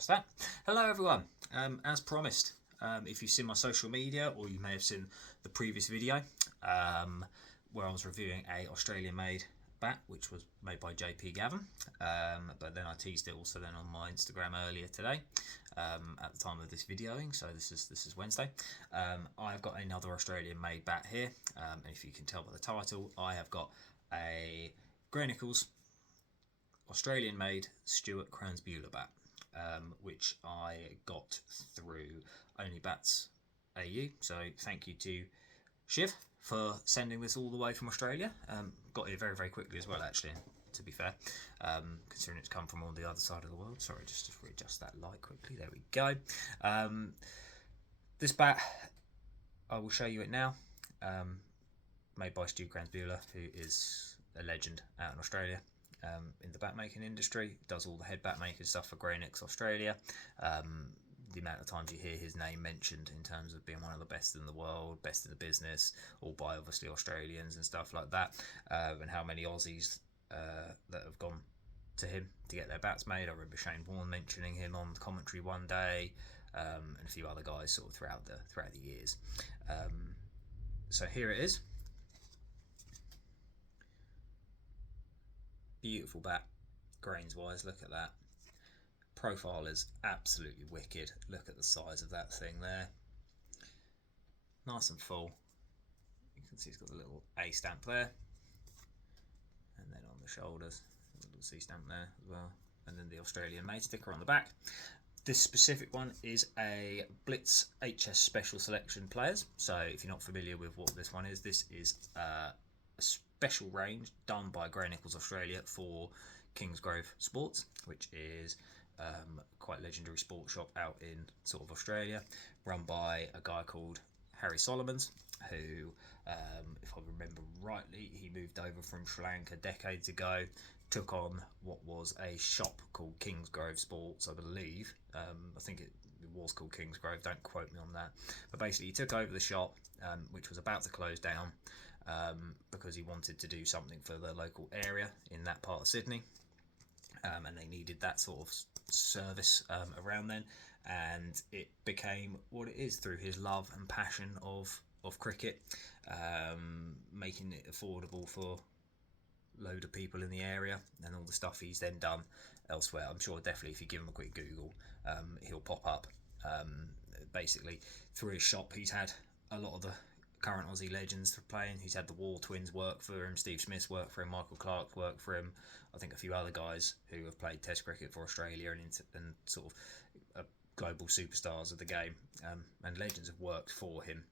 Just that. Hello everyone. As promised, if you've seen my social media or you may have seen the previous video where I was reviewing a Australian made bat which was made by JP Gavin, but then I teased it also then on my Instagram earlier today at the time of this videoing, so this is Wednesday. I've got another Australian made bat here, and if you can tell by the title, I have got a Nicolls Australian made Stuart Kranzbuhler bat, which I got through Only Bats AU. So thank you to Shiv for sending this all the way from Australia. Got here very, very quickly as well, actually, to be fair, considering it's come from on the other side of the world. Sorry, just to readjust that light quickly. There we go. This bat, I will show you it now. Made by Stuart Kranzbuhler, who is a legend out in Australia. In the bat making industry, does all the head bat making stuff for Nicolls Australia. The amount of times you hear his name mentioned in terms of being one of the best in the world, best in the business, all by obviously Australians and stuff like that, and how many Aussies that have gone to him to get their bats made. I remember Shane Warne mentioning him on the commentary one day, and a few other guys sort of throughout the years. So here it is. Beautiful bat, grains wise, look at that. Profile is absolutely wicked. Look at the size of that thing there. Nice and full. You can see it's got a little A stamp there. And then on the shoulders, a little C stamp there as well. And then the Australian made sticker on the back. This specific one is a Blitz HS Special Selection Players. So if you're not familiar with what this one is, this is a special range done by Nicolls Australia for Kingsgrove Sports, which is quite legendary sports shop out in sort of Australia, run by a guy called Harry Solomons, who, if I remember rightly, he moved over from Sri Lanka decades ago, took on what was a shop called Kingsgrove Sports, I believe. I think it was called Kingsgrove, don't quote me on that. But basically he took over the shop, which was about to close down, because he wanted to do something for the local area in that part of Sydney, and they needed that sort of service around then, and it became what it is through his love and passion of cricket, making it affordable for a load of people in the area, and all the stuff he's then done elsewhere. I'm sure definitely if you give him a quick Google, he'll pop up. Basically through his shop he's had a lot of the current Aussie legends for playing. He's had the War Twins work for him, Steve Smith's work for him, Michael Clark work for him, I think a few other guys who have played Test cricket for Australia and sort of global superstars of the game, and legends have worked for him.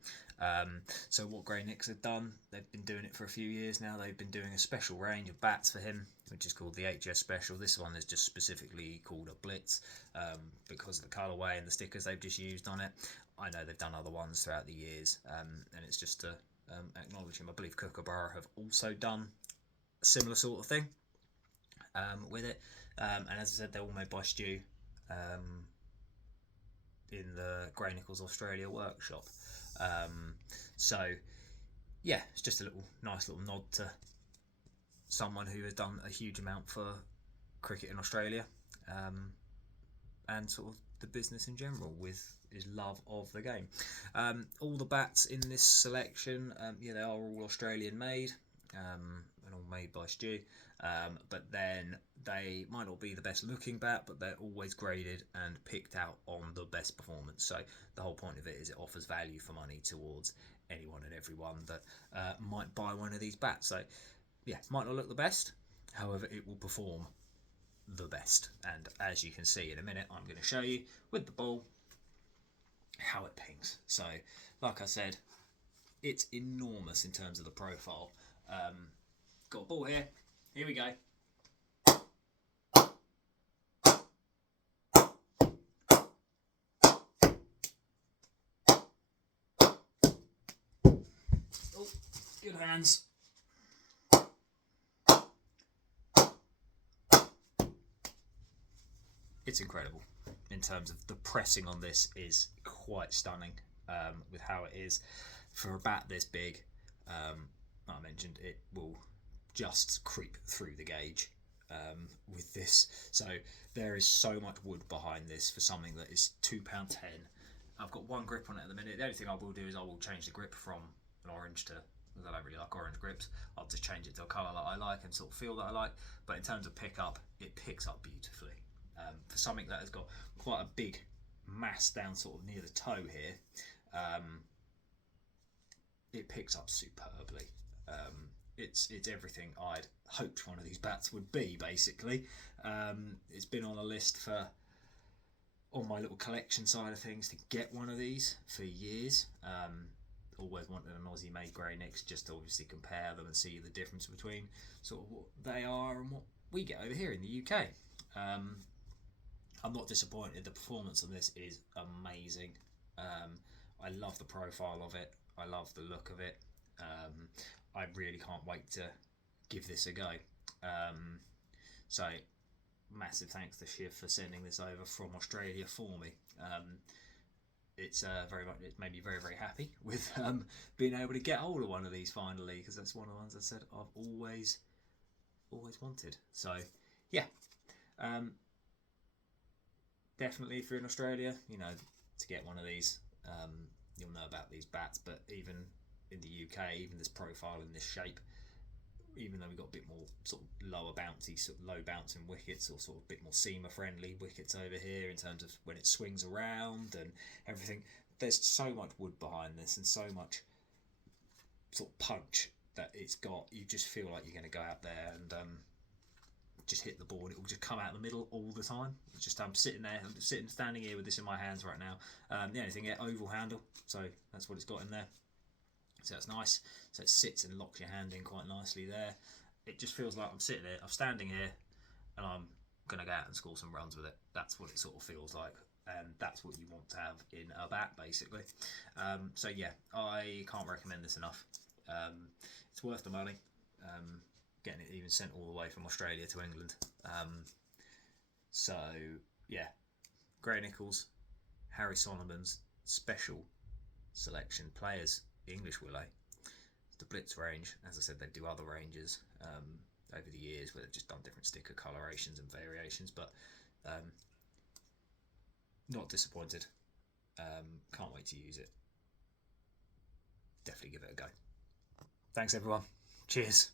So what Nicolls have done, they've been doing it for a few years now. They've been doing a special range of bats for him, which is called the HS Special. This one is just specifically called a Blitz, because of the colourway and the stickers they've just used on it. I know they've done other ones throughout the years, and it's just to acknowledge him. I believe Kranzbuhler have also done a similar sort of thing with it, and as I said, they're all made by Stu in the Nicolls Australia workshop. So yeah, it's just a nice little nod to someone who has done a huge amount for cricket in Australia, and sort of the business in general with his love of the game. All the bats in this selection, yeah, they are all Australian made, and all made by Stu, but then they might not be the best looking bat, but they're always graded and picked out on the best performance. So the whole point of it is it offers value for money towards anyone and everyone that might buy one of these bats. So yeah, might not look the best, however it will perform the best, and as you can see in a minute, I'm going to show you with the ball how it pings. So like I said, it's enormous in terms of the profile. Got a ball here we go. Oh, good hands. It's incredible in terms of the pressing on this is quite stunning, with how it is for a bat this big. Like I mentioned, it will just creep through the gauge with this. So there is so much wood behind this for something that is £2.10. I've got one grip on it at the minute. The only thing I will do is I will change the grip from an orange to, because I don't really like orange grips, I'll just change it to a colour that I like and sort of feel that I like. But in terms of pickup, it picks up beautifully. For something that has got quite a big mass down sort of near the toe here, it picks up superbly. It's everything I'd hoped one of these bats would be, basically. It's been on a list for, on my little collection side of things, to get one of these for years. Always wanted an Aussie made Grey Nicks, just to obviously compare them and see the difference between sort of what they are and what we get over here in the UK. I'm not disappointed. The performance on this is amazing. I love the profile of it. I love the look of it. I really can't wait to give this a go. So massive thanks to Shiv for sending this over from Australia for me. It's very much, it made me very, very happy with being able to get hold of one of these finally, because that's one of the ones I said I've always wanted. So yeah, definitely if you're in Australia, you know, to get one of these, you'll know about these bats. But even in the UK, even this profile in this shape, even though we've got a bit more sort of lower bouncy, sort of low bouncing wickets, or sort of a bit more seamer friendly wickets over here in terms of when it swings around and everything, there's so much wood behind this and so much sort of punch that it's got. You just feel like you're going to go out there and just hit the board. It will just come out in the middle all the time. It's just I'm standing here with this in my hands right now. The only thing, oval handle, so that's what it's got in there. So that's nice. So it sits and locks your hand in quite nicely there. It just feels like I'm sitting here, I'm standing here, and I'm going to go out and score some runs with it. That's what it sort of feels like. And that's what you want to have in a bat, basically. So yeah, I can't recommend this enough. It's worth the money. Getting it even sent all the way from Australia to England. So yeah, Grey Nicolls, Harry Solomon's special selection players, English Willow, the Blitz range. As I said, they do other ranges over the years where they've just done different sticker colorations and variations, but not disappointed. Can't wait to use it. Definitely give it a go. Thanks everyone. Cheers.